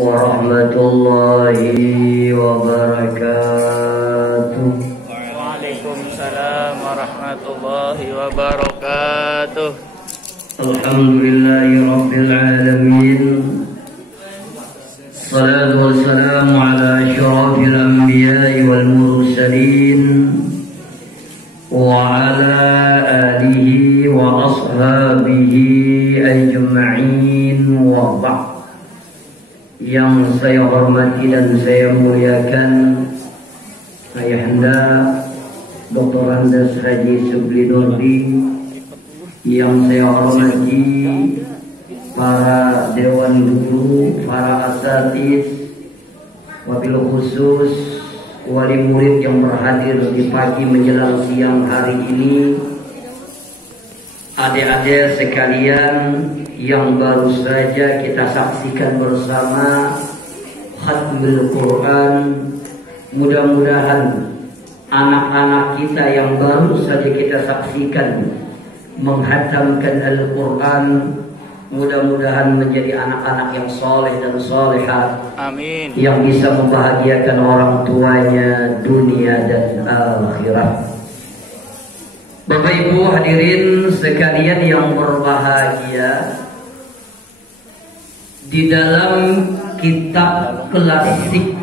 warahmatullahi wabarakatuh. Waalaikumsalam warahmatullahi wabarakatuh. Alhamdulillahi rabbil alamin. Salatu wassalamu ala asyrafil anbiya'i wal mursalin wa ala alihi wa ashabihi ajma'in wa ba'd. Yang saya hormati dan saya muliakan Ayahanda Dr. Andes Haji Subli Nurdi, yang saya hormati para dewan guru, para asatidz, wabil khusus wali murid yang berhadir di pagi menjelang siang hari ini, adik-adik sekalian yang baru saja kita saksikan bersama khatmul Quran. Mudah-mudahan anak-anak kita yang baru saja kita saksikan menghatamkan Al-Quran, mudah-mudahan menjadi anak-anak yang soleh dan solehat. Amin. Yang bisa membahagiakan orang tuanya dunia dan akhirat. Bapak Ibu hadirin sekalian yang berbahagia, di dalam kitab klasik,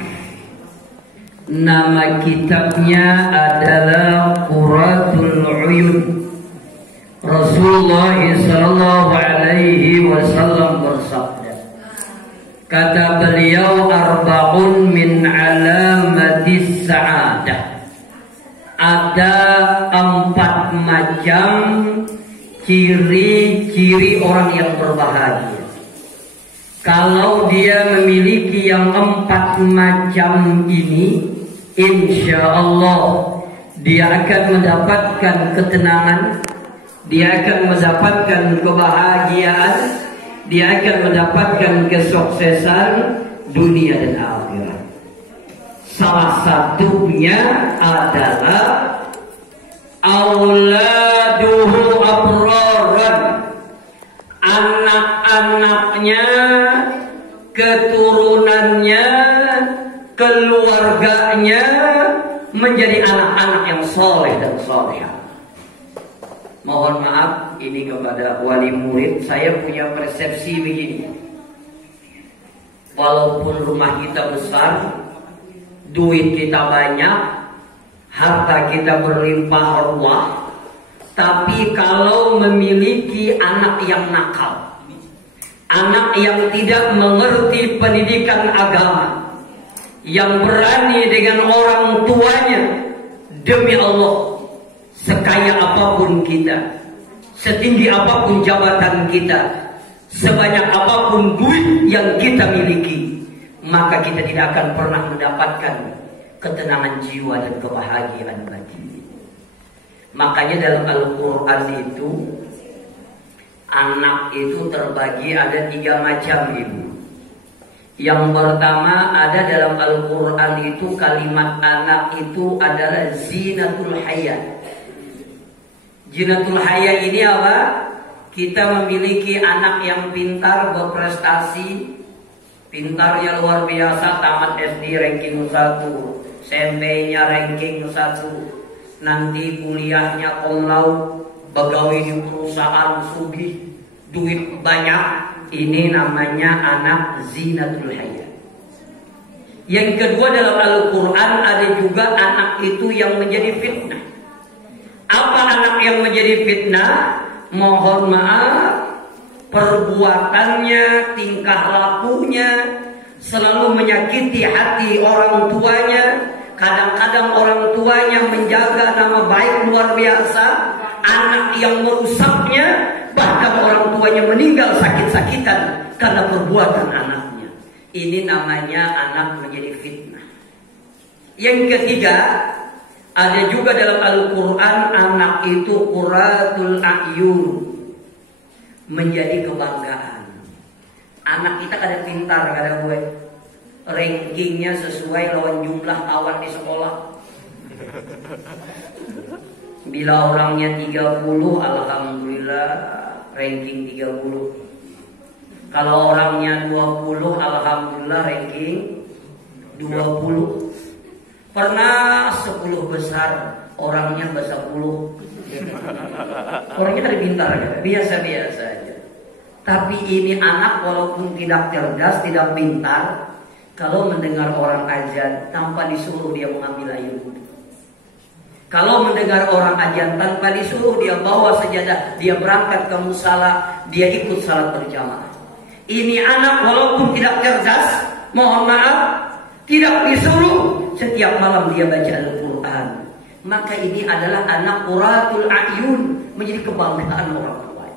nama kitabnya adalah Qurratul Uyun. Rasulullah sallallahu alaihi wasallam bersabda, kata beliau, arba'un min alamatis sa'adah. Ada 4 macam ciri-ciri orang yang berbahagia. Kalau dia memiliki yang 4 macam ini, insya Allah dia akan mendapatkan ketenangan, dia akan mendapatkan kebahagiaan, dia akan mendapatkan kesuksesan dunia dan akhirat. Salah satunya adalah auladuhu abraran, anak-anaknya, keturunannya, keluarganya menjadi anak-anak yang soleh dan solehah. Mohon maaf ini kepada wali murid, saya punya persepsi begini. Walaupun rumah kita besar, duit kita banyak, harta kita berlimpah ruah, tapi kalau memiliki anak yang nakal, anak yang tidak mengerti pendidikan agama, yang berani dengan orang tuanya, demi Allah, sekaya apapun kita, setinggi apapun jabatan kita, sebanyak apapun duit yang kita miliki, maka kita tidak akan pernah mendapatkan ketenangan jiwa dan kebahagiaan batin. Makanya dalam Al-Quran itu, anak itu terbagi ada 3 macam, Ibu. Yang pertama, ada dalam Al-Quran itu kalimat anak itu adalah zinatul hayat. Zinatul hayat ini apa? Kita memiliki anak yang pintar, berprestasi, pintarnya luar biasa, tamat SD ranking 1, SMP-nya ranking 1, nanti kuliahnya cum laude, pegawai di perusahaan sugih, duit banyak. Ini namanya anak zinatul hayat. Yang kedua, dalam Al-Quran ada juga anak itu yang menjadi fitnah. Apa anak yang menjadi fitnah? Mohon maaf, perbuatannya, tingkah lakunya selalu menyakiti hati orang tuanya. Kadang-kadang orang tuanya menjaga nama baik luar biasa, anak yang merusaknya, bahkan orang tuanya meninggal sakit-sakitan karena perbuatan anaknya. Ini namanya anak menjadi fitnah. Yang ketiga, ada juga dalam Al-Quran anak itu qurratul a'yun, menjadi kebanggaan. Anak kita kadang pintar, kadang gue rankingnya sesuai lawan jumlah kawan di sekolah. Bila orangnya 30, alhamdulillah ranking 30. Kalau orangnya 20, alhamdulillah ranking 20. Pernah 10 besar, orangnya 10. Orangnya ada pintar ya, biasa-biasa aja. Tapi ini anak walaupun tidak cerdas, tidak pintar, kalau mendengar orang azan tanpa disuruh dia mengambil air wudhu. Kalau mendengar orang azan tanpa disuruh dia bawa sajadah, dia berangkat ke musala, dia ikut salat berjamaah. Ini anak walaupun tidak cerdas, mohon maaf, tidak disuruh, setiap malam dia baca Al-Quran. Maka ini adalah anak quratul a'yun, menjadi kebanggaan orang tua.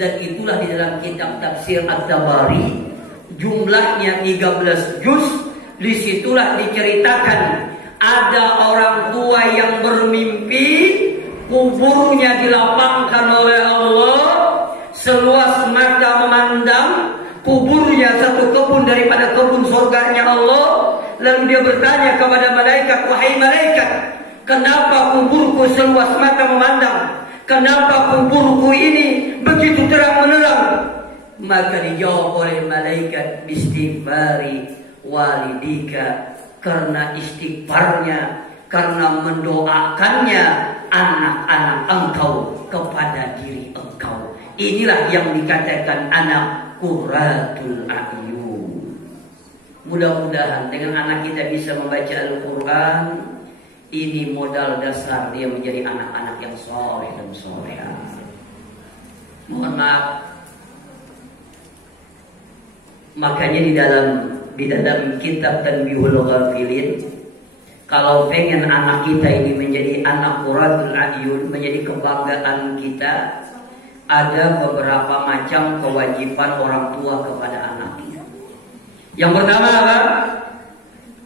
Dan itulah di dalam kitab tafsir At-Tabari, jumlahnya 13 juz. Disitulah diceritakan ada orang tua yang bermimpi kuburnya dilapangkan oleh Allah, seluas mata memandang, kuburnya satu kebun daripada kebun surganya Allah. Lalu dia bertanya kepada malaikat, wahai malaikat, kenapa kuburku seluas mata memandang? Kenapa kuburku ini begitu terang menerang? Maka dijawab oleh malaikat, bistighfari walidika, karena istighfarnya, karena mendoakannya anak-anak engkau kepada diri engkau. Inilah yang dikatakan anak qurratul a'yun. Mudah-mudahan dengan anak kita bisa membaca Al-Quran, ini modal dasar dia menjadi anak-anak yang soleh dan soleha. Mohon maaf, makanya di dalam kitab Tanbihul Ghafilin, kalau pengen anak kita ini menjadi anak qurratul a'yun, menjadi kebanggaan kita, ada beberapa macam kewajiban orang tua kepada anaknya. Yang pertama apa?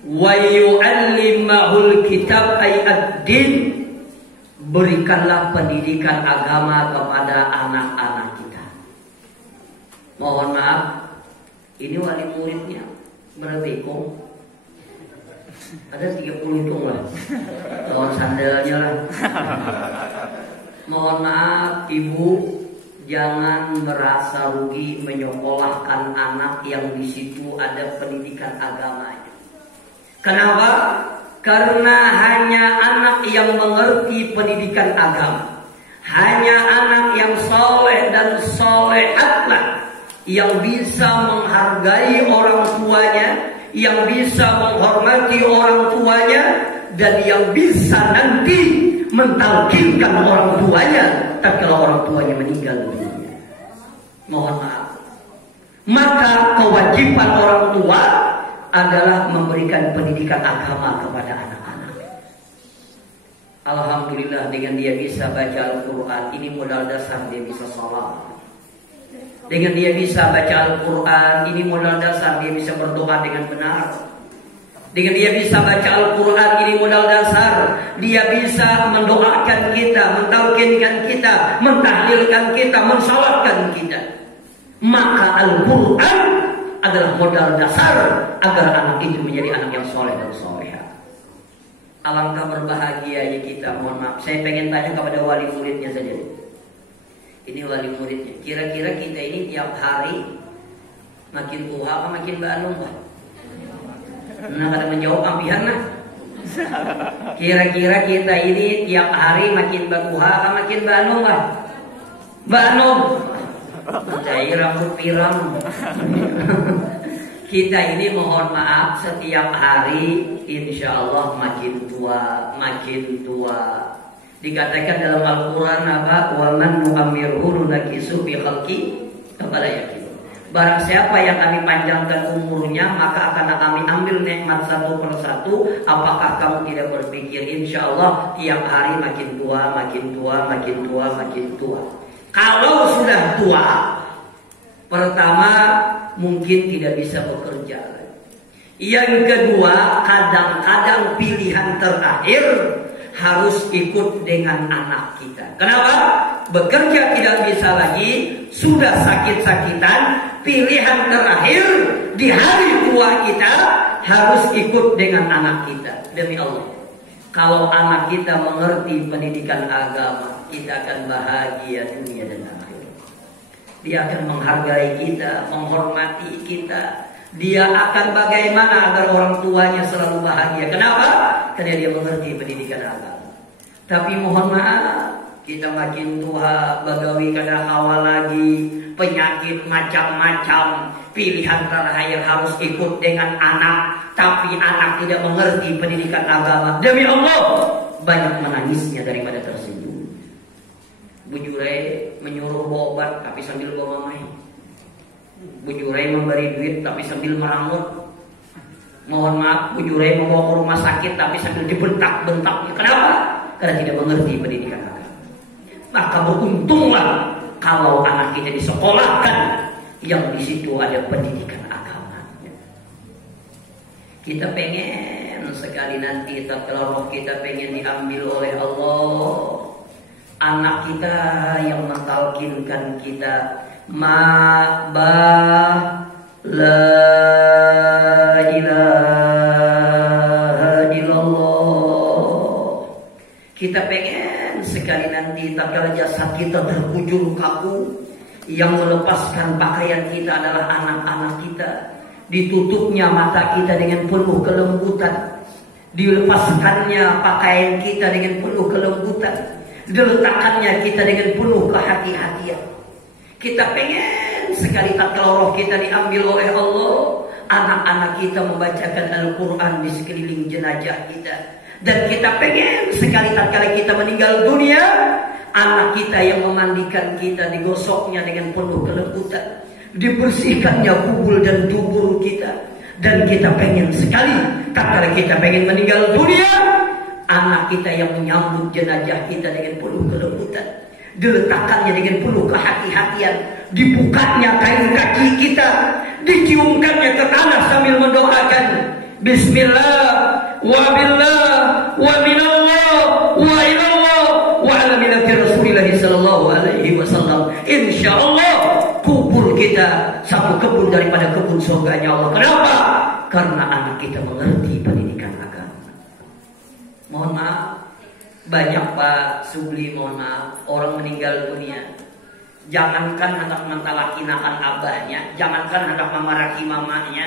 Wa yu'allimahul kitab ay ad-din. Berikanlah pendidikan agama kepada anak-anak kita. Mohon maaf, ini wali muridnya berapa ikung? Ada 30 ikung lah. Lawan sandalnya lah. Mohon maaf ibu, jangan merasa rugi menyekolahkan anak yang di situ ada pendidikan agamanya. Kenapa? Karena hanya anak yang mengerti pendidikan agama, hanya anak yang soleh dan solehatlah yang bisa menghargai orang tuanya, yang bisa menghormati orang tuanya, dan yang bisa nanti mentalkinkan orang tuanya tatkala orang tuanya meninggal dunia. Mohon maaf. Maka kewajiban orang tua adalah memberikan pendidikan agama kepada anak-anak. Alhamdulillah dengan dia bisa baca Al-Quran, ini modal dasar dia bisa sholat. Dengan dia bisa baca Al-Quran, ini modal dasar dia bisa berdoa dengan benar. Dengan dia bisa baca Al-Quran, ini modal dasar dia bisa mendoakan kita, mentalkinkan kita, mentahlilkan kita, mensalatkan kita. Maka Al-Quran adalah modal dasar agar anak itu menjadi anak yang soleh dan soleha. Alangkah berbahagianya kita. Mohon maaf, saya pengen tanya kepada wali muridnya saja. Ini wali muridnya. Kira-kira kita ini tiap hari makin tua apa makin banung, Pak? Nah, kada menjawab ambihan lah. Kira-kira kita ini tiap hari makin bakuha apa makin banung, Pak? Banung. Saya rambut pirang. Kita ini mohon maaf setiap hari insya Allah makin tua, makin tua. Dikatakan dalam Al-Quran apa? Wa man nu'ammirhu nunakisu fi khalqi afala yaqilun. Barang siapa yang kami panjangkan umurnya, maka akan kami ambil nikmat satu persatu. Apakah kamu tidak berpikir insya Allah tiap hari makin tua, makin tua, makin tua, makin tua. Kalau sudah tua, pertama mungkin tidak bisa bekerja. Yang kedua, kadang-kadang pilihan terakhir harus ikut dengan anak kita. Kenapa? Bekerja tidak bisa lagi, sudah sakit-sakitan. Pilihan terakhir di hari tua kita harus ikut dengan anak kita. Demi Allah, kalau anak kita mengerti pendidikan agama, kita akan bahagia dunia dan akhirat. Dia akan menghargai kita, menghormati kita. Dia akan bagaimana agar orang tuanya selalu bahagia. Kenapa? Karena dia mengerti pendidikan agama. Tapi mohon maaf, kita makin tua, bagawi kada awal lagi, penyakit macam-macam, pilihan terakhir harus ikut dengan anak, tapi anak tidak mengerti pendidikan agama. Demi Allah, banyak menangisnya daripada tersenyum. Bujurai menyuruh bawa obat tapi sambil bawa mamai. Bujurai memberi duit tapi sambil merangut. Mohon maaf, bujurai membawa ke rumah sakit tapi sambil dibentak-bentak. Kenapa? Karena tidak mengerti pendidikan agama. Maka beruntunglah kalau anak kita disekolahkan yang di situ ada pendidikan agama. Kita pengen sekali nanti tatkala kita pengen diambil oleh Allah, anak kita yang mentalkinkan kita la ilaha illallah. Kita pengen sekali nanti tatkala jasad kita terkujur kaku, yang melepaskan pakaian kita adalah anak-anak kita. Ditutupnya mata kita dengan penuh kelembutan, dilepaskannya pakaian kita dengan penuh kelembutan, diletakkannya kita dengan penuh kehati-hatian. Kita pengen sekali tatkala roh kita diambil oleh Allah, anak-anak kita membacakan Al-Quran di sekeliling jenazah kita. Dan kita pengen sekali tatkala kita meninggal dunia, anak kita yang memandikan kita, digosoknya dengan penuh kelembutan, dibersihkannya kubul dan dubur kita. Dan kita pengen sekali tatkala kita pengen meninggal dunia, anak kita yang menyambut jenazah kita dengan penuh kelembutan, diletakkannya dengan penuh kehati-hatian, dibukanya kain kaki kita, diciumkannya ke tanah sambil mendoakan Bismillah wa billah wa minallah wa ilallah wa ala millati Rasulillah sallallahu alaihi wasallam. Insyaallah kubur kita satu kebun daripada kebun surganya Allah. Kenapa? Karena anak kita mengerti pendidikan agama. Mohon maaf, banyak Pak Subli, mohon maaf, orang meninggal dunia, jangankan hendak mentalakinakan abahnya, jangankan hendak memaraki mamanya,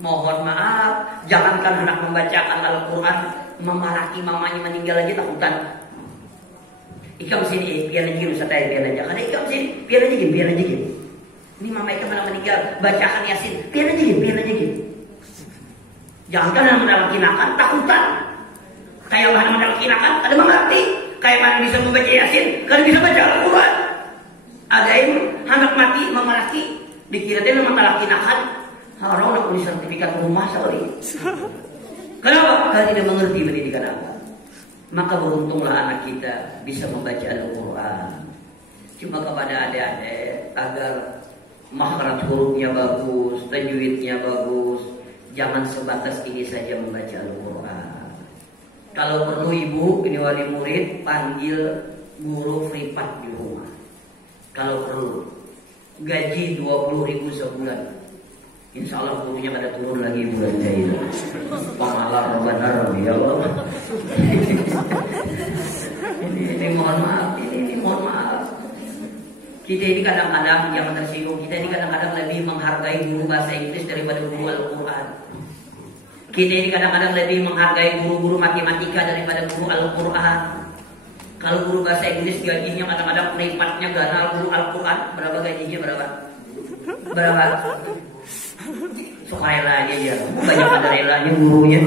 mohon maaf, jangankan hendak membacakan Al-Quran, memaraki mamanya meninggal aja takutan. Ikam sini, biar aja gini, Ustaz, biar aja. Karena ikam sini, biar aja gini. Ini mama ikam mana meninggal, bacakan Yasin, biar aja gini. Jangankan hendak mentalakinakan, takutan. Kayak mana mentalakinakan, ada mengerti. Kayak mana bisa membaca Yasin, kan bisa baca Al-Quran. Ada yang hendak mati, memaraki, dikira dia mentalakinakan. Orang nak punya sertifikat rumah sekali. Kenapa? Karena tidak mengerti pendidikan agama. Maka beruntunglah anak kita bisa membaca Al-Quran. Cuma kepada adik-adik agar makhraj hurufnya bagus, tajwidnya bagus, jangan sebatas ini saja membaca Al-Quran. Kalau perlu ibu, ini wali murid, panggil guru privat di rumah. Kalau perlu, gaji 20.000 sebulan. Insya Allah gurunya pada turun lagi bulan Jai. Pamalar benar ya Allah. Ini mohon maaf, ini mohon maaf. Kita ini kadang-kadang jangan tersinggung. Kita ini kadang-kadang lebih menghargai guru bahasa Inggris daripada guru Al-Quran. Kita ini kadang-kadang lebih menghargai guru-guru matematika daripada guru Al-Quran. Kalau guru bahasa Inggris gajinya kadang-kadang pripatnya ganal, guru Al-Quran berapa gajinya berapa? Suka rela aja ya, banyak ada relanya gurunya.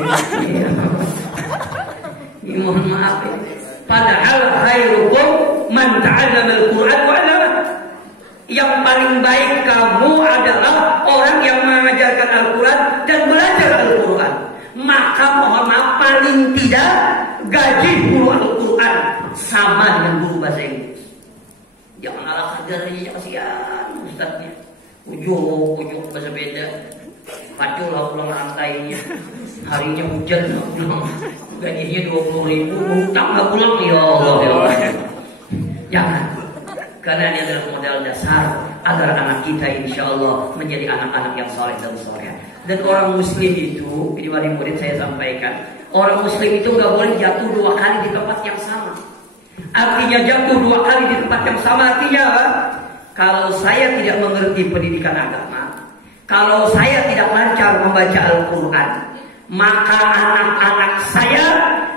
Ini mohon maaf ya. Padahal khairukum man ta'allama al-Quran wa 'allama. Yang paling baik kamu adalah orang yang mengajarkan Al-Quran dan belajar Al-Quran. Maka mohon maaf, paling tidak gaji guru Al-Quran sama dengan guru bahasa Inggris. Jangan ala kadarnya, kasihan ustadznya. Ujung bahasa beda. Kacau lah pulang rantainya. Harinya hujan lah pulang. Gajinya 20.000, utang gak pulang. Ya Allah, ya Allah. Jangan. Karena ini adalah modal dasar agar anak kita insya Allah menjadi anak-anak yang soleh dan soleh. Dan orang muslim itu, ini wali murid saya sampaikan, orang muslim itu gak boleh jatuh 2 kali di tempat yang sama. Artinya jatuh 2 kali di tempat yang sama artinya apa? kalau saya tidak mengerti pendidikan agama, kalau saya tidak lancar membaca Al-Quran, maka anak-anak saya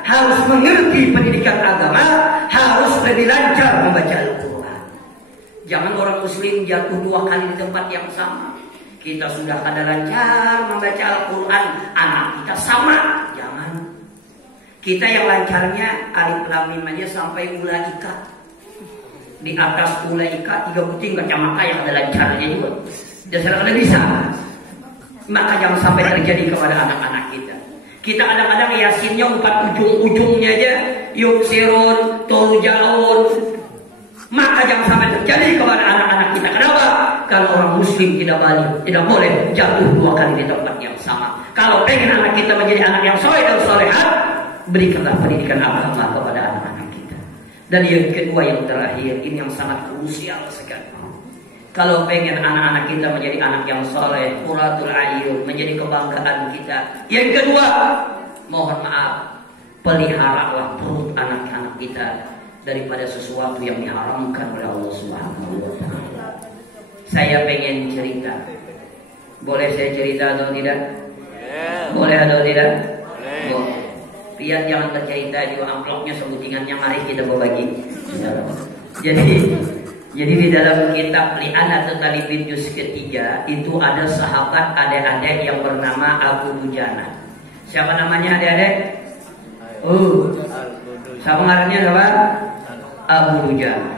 harus mengerti pendidikan agama, harus lebih lancar membaca Al-Quran. Jangan orang muslim jatuh 2 kali di tempat yang sama. Kita sudah kada lancar membaca Al-Quran, anak kita sama. Jangan. Kita yang lancarnya alif lam mim aja sampai ulaika. Di atas ulaika 3 puting kacamata yang ada lancarnya juga. Dasar ada bisa. Maka jangan sampai terjadi kepada anak-anak kita. Kita kadang-kadang yasinnya 4 ujung-ujungnya aja. Yuksirun, turjaun. Maka jangan sampai terjadi kepada anak-anak kita. Kenapa? Kalau orang muslim tidak boleh jatuh 2 kali di tempat yang sama. Kalau pengen anak kita menjadi anak yang soleh dan solehat, berikanlah pendidikan agama kepada anak-anak kita. Dan yang kedua, yang terakhir, ini yang sangat krusial sekali. Kalau pengen anak-anak kita menjadi anak yang soleh, qurratul ayun, menjadi kebanggaan kita. Yang kedua, mohon maaf, peliharalah perut anak-anak kita daripada sesuatu yang diharamkan oleh Allah Subhanahu wa Ta'ala. Saya pengen cerita. Boleh saya cerita atau tidak? Boleh atau tidak? Boleh. Biar jangan bercerita di amplopnya sebutingannya, mari kita berbagi. Jadi di dalam kitab Li'anatul Talibin juz ketiga itu ada sahabat adik-adik yang bernama Abu Dujana. Siapa namanya adik-adik? Siapa ngarannya siapa? Abu Dujana.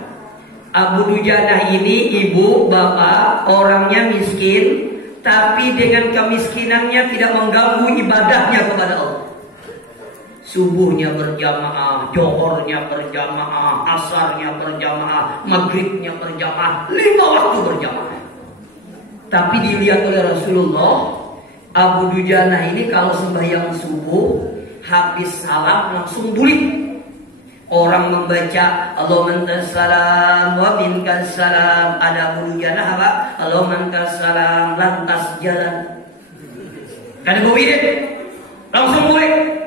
Abu Dujana ini ibu, bapak, orangnya miskin, tapi dengan kemiskinannya tidak mengganggu ibadahnya kepada Allah. Subuhnya berjamaah, johornya berjamaah, asarnya berjamaah, maghribnya berjamaah, 5 waktu berjamaah. Tapi dilihat oleh Rasulullah, Abu Dujana ini kalau sembahyang subuh, habis salam langsung bulik. Orang membaca Allahumma antas salam wa minkas salam, ada Abu Dujana apa? Allahumma antas salam, lantas jalan. Kada bawih, langsung bulik.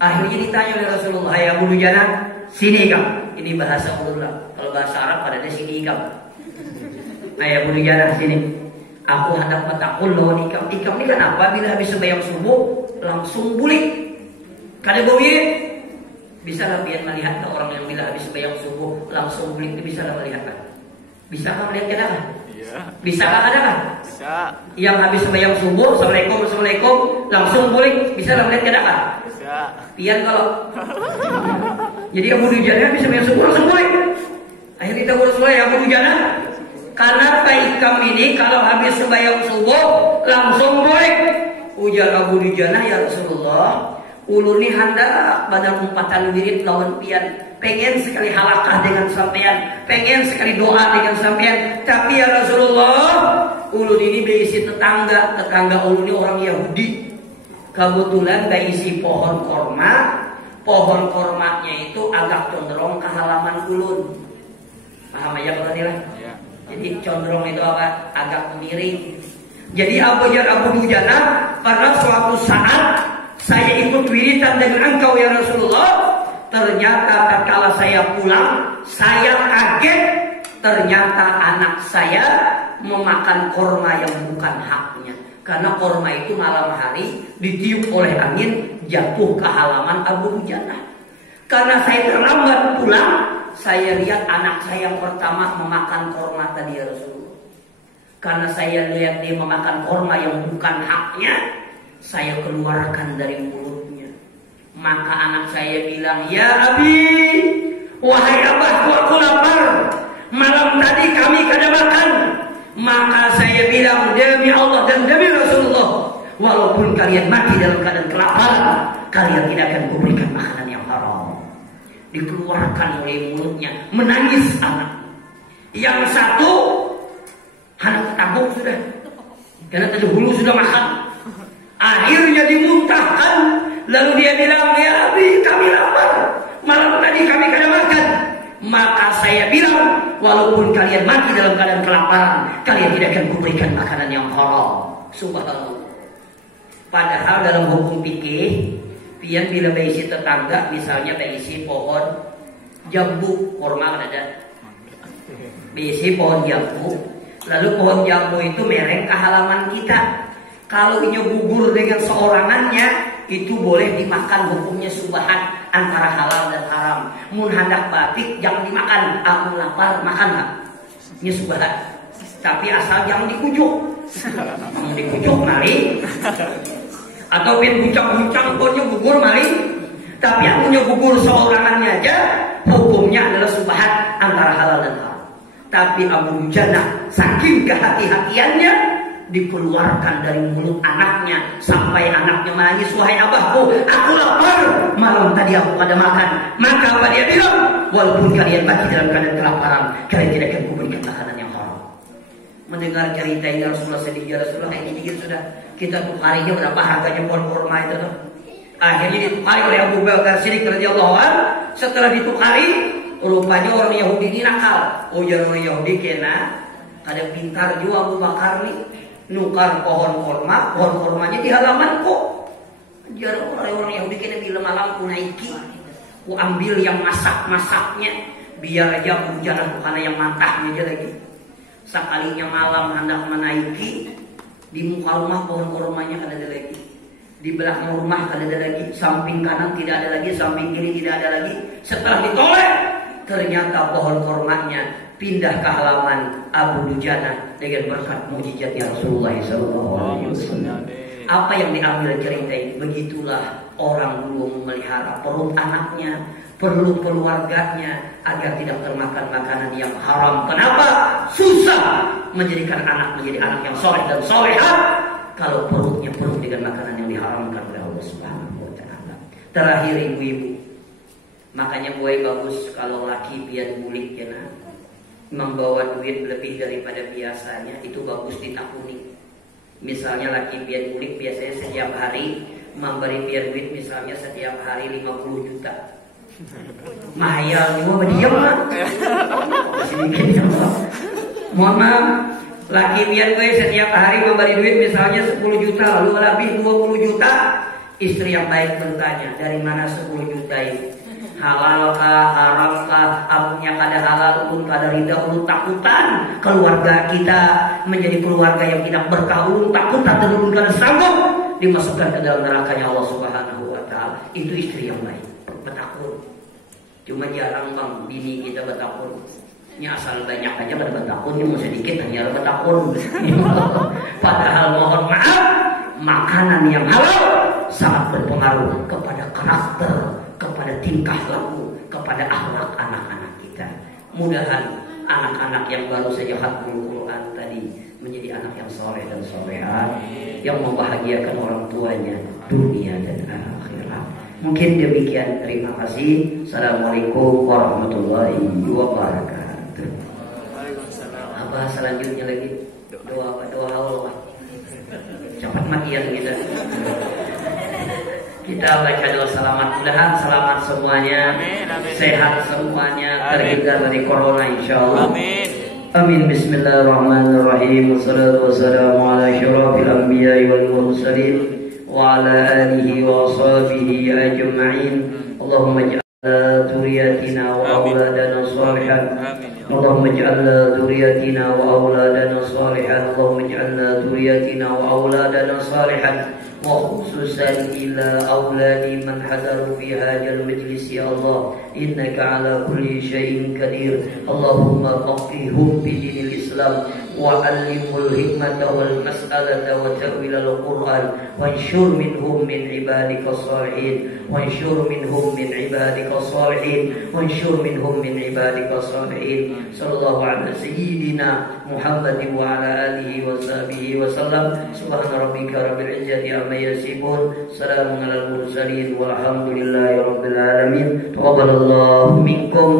Akhirnya ditanya oleh Rasulullah, "Hai Abu Dujana, sini kamu." Ini bahasa ulama. Kalau bahasa Arab pada sini kamu. "Hai Abu Dujana, sini. Aku hendak bertakul loh ikam. Ikam ini kenapa bila habis sembahyang subuh langsung bulik? Kada bawih." Bisa lah biar melihat orang yang bila habis sembahyang subuh langsung bulik itu bisa lah melihat kan? Bisa kan melihat kenapa? Iya. Bisa kan ada kan? Bisa. Yang habis sembahyang subuh, assalamualaikum, langsung bulik, bisa lah melihat kenapa? Bisa. Pian kalau. Jadi Abu Dujana habis sembahyang subuh langsung bulik. Akhirnya kita Rasulullah, ya Abu Dujana, kenapa ikam ini kalau habis sembahyang subuh langsung bulik? Ujar Abu Dujana, ya Rasulullah, ulun ni hendak badal umpatan wirid lawan pian, pengen sekali halakah dengan sampean, pengen sekali doa dengan sampean, tapi ya Rasulullah, ulun ini berisi tetangga ulun ini orang Yahudi. Kebetulan berisi pohon korma, pohon kormanya itu agak condong ke halaman ulun. Paham aja kalau nih lah. Jadi condong itu apa? Agak miring. Jadi Abu Dujana, pada suatu saat saya ikut wiridan dengan engkau ya Rasulullah. Ternyata tatkala saya pulang, saya kaget. Ternyata anak saya memakan korma yang bukan haknya. Karena korma itu malam hari ditiup oleh angin, jatuh ke halaman Abu Dujana. Karena saya terlambat pulang, saya lihat anak saya yang pertama memakan korma tadi ya Rasulullah. Karena saya lihat dia memakan korma yang bukan haknya, saya keluarkan dari mulutnya. Maka anak saya bilang, "Ya Abi, wahai abahku, aku lapar. Malam tadi kami kada makan." Maka saya bilang, demi Allah dan demi Rasulullah, walaupun kalian mati dalam keadaan kelaparan, kalian tidak akan kuberikan makanan yang haram. Dikeluarkan oleh mulutnya, menangis anak. Yang satu, anak tabung sudah, karena terdahulu sudah makan. Akhirnya dimuntahkan, lalu dia bilang, "Ya Abi, kami lapar. Malam tadi kami kada makan." Maka saya bilang, walaupun kalian mati dalam keadaan kelaparan, kalian tidak akan kuberikan makanan yang haram. Subhanallah. Padahal dalam hukum fikih, pian bila berisi tetangga, misalnya berisi pohon jambu, korma kan ada. Biasanya pohon jambu. Lalu pohon jambu itu mereng ke halaman kita. Kalau ini gugur dengan seorangannya, itu boleh dimakan, hukumnya subahat antara halal dan haram. Mun hendak batik jangan dimakan, aku lapar makan nggak? Ini subahat. Tapi asal jangan dikujuk. Mau dikujuk mari. Atau pin bucang-bucang pohonnya gugur mari. Tapi yang punya gugur seorangannya aja, hukumnya adalah subahat antara halal dan haram. Tapi Abu Dujana saking kehati-hatiannya, dikeluarkan dari mulut anaknya sampai anaknya menangis, wahai abahku, aku lapar, malam tadi aku pada makan. Maka apa dia bilang? Walaupun kalian mati dalam keadaan kelaparan, kalian tidak akan kuberikan makanan yang haram. Mendengar cerita ini Rasulullah sedih, ya Rasulullah ini dikit sudah, kita tukarinya berapa harganya pohon kurma itu tuh. Akhirnya ditukari oleh Abu Bakar Siddiq radhiyallahu anhu. Setelah ditukari, rupanya orang Yahudi ini nakal. Oh ya orang Yahudi kena ada pintar juga Abu Bakar nih, nukar pohon kurmanya di halaman kok. Dia orang Yahudi kena bilang malam ku naiki, ku ambil yang masak-masaknya, biar aja aku jalan karena yang matahnya aja lagi. Sekalinya malam hendak menaiki, di muka rumah pohon kurmanya ada lagi, di belakang rumah ada lagi, samping kanan tidak ada lagi, samping kiri tidak ada lagi. Setelah ditoleh, ternyata pohon kurmanya pindah ke halaman Abu Dujana dengan berkat mukjizatnya Rasulullah SAW. Apa yang diambil cerita ini? Begitulah orang dulu memelihara perut anaknya, perut keluarganya agar tidak termakan makanan yang haram. Kenapa? Susah menjadikan anak menjadi anak yang soleh dan solehah kalau perutnya penuh dengan makanan yang diharamkan oleh Allah Subhanahu wa Ta'ala. Terakhir ibu-ibu, makanya boy bagus kalau laki biar mulik ya nah. Membawa duit lebih daripada biasanya itu bagus ditakuni. Misalnya laki pian mulik biasanya setiap hari memberi pian duit misalnya setiap hari 50 juta. Mahayal juga berdiam lah. Mohon maaf, laki pian gue setiap hari memberi duit misalnya 10 juta lalu lebih 20 juta. Istri yang baik bertanya, dari mana 10 juta ini? Halalkah, haramkah, abunya kada halal pun kada rida, ulun takutan keluarga kita menjadi keluarga yang tidak berkah, ulun takutan terlun kada sanggup dimasukkan ke dalam nerakanya Allah Subhanahu wa Ta'ala. Itu istri yang baik, bertakun. Cuma jarang bang bini kita bertakun. Nya asal banyak aja pada bertakun, mau sedikit hanya bertakun. Padahal mohon maaf, makanan yang halal sangat berpengaruh kepada karakter, kepada tingkah laku, kepada akhlak anak-anak kita. Mudahan anak-anak yang baru saja khatamul Quran tadi menjadi anak yang soleh dan solehah, yang membahagiakan orang tuanya dunia dan akhirat. Mungkin demikian. Terima kasih. Assalamualaikum warahmatullahi wabarakatuh. Apa selanjutnya lagi? Doa Allah. Cepat matian kita. Kita baca doa selamat, mudahan selamat semuanya, sehat semuanya, terhindar dari corona insyaallah. Amin. Amin. Bismillahirrahmanirrahim. Wassalatu wassalamu ala asyrafil anbiya'i wal mursalin wa ala alihi wa sahbihi ajma'in. Allahumma ij'al dzurriyyatina wa auladana shalihan. Allahumma ij'al dzurriyyatina wa auladana shalihan. Allahumma ij'al dzurriyyatina wa auladana shalihan. وخصوصا إلى أولاد من حضروا في هذا المجلس يا الله إنك على كل شيء قدير. اللهم فقههم في دين الإسلام وعلمه الحكمة والمسألة وتأويل القرآن وانشر منهم من عبادك الصالحين وانشر منهم من عبادك الصالحين وانشر منهم من عبادك الصالحين. صلى الله على سيدنا محمد وعلى آله وصحبه وسلم. سبحان ربك رب العزة عما يصفون. سلام على المرسلين والحمد لله رب العالمين. تقبل الله منكم.